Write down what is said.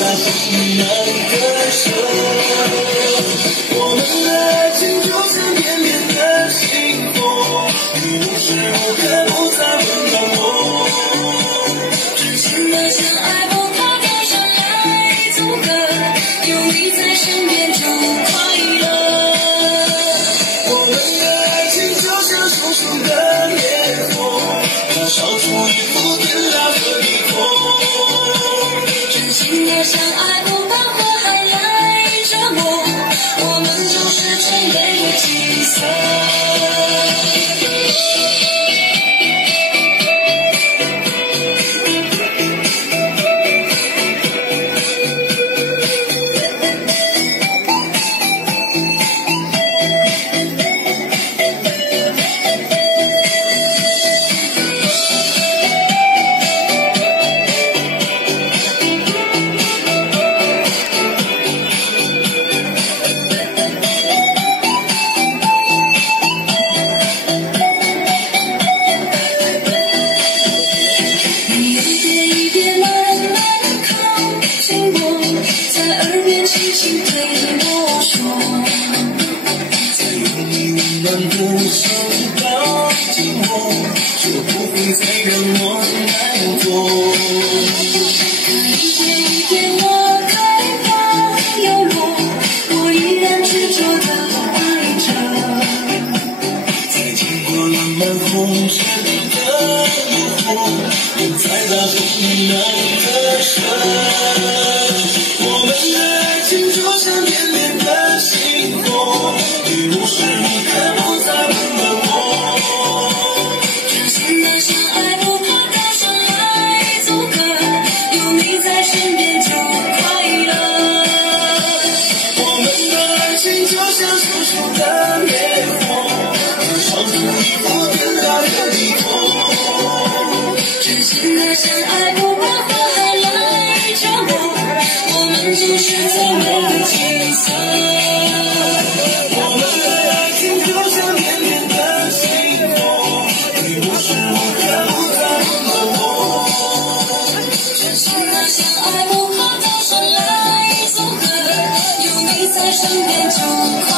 在不能割舍。我们的爱情就像绵绵的星火，你无时无刻不在温暖我。真心的相爱不怕高山来阻隔，有你在身边就快乐。我们的爱情就像熊熊的烈火，它烧出一幅天亮的地图。真心的相爱不怕火海来折磨，我们就是最美的景色。轻轻对我说，再用你温暖的手抱紧我，就不会再让我难过。一天一天我开花又落，我依然执着地爱着。再经过浪漫红尘的诱惑，人再大都不能割舍。我们的爱情就像绵绵的星火，你无时无刻不在温暖我。真心的相爱不怕高山来阻隔，有你在身边就快乐。我们的爱情就像熊熊的烈火，烧出一幅天亮的地图。真心的相爱不怕火海来折磨，我们就是最美的景色。我们的爱情就像绵绵的星火，你无时无刻不在温暖我。真心的相爱不怕高山来阻隔，有你在身边就快乐。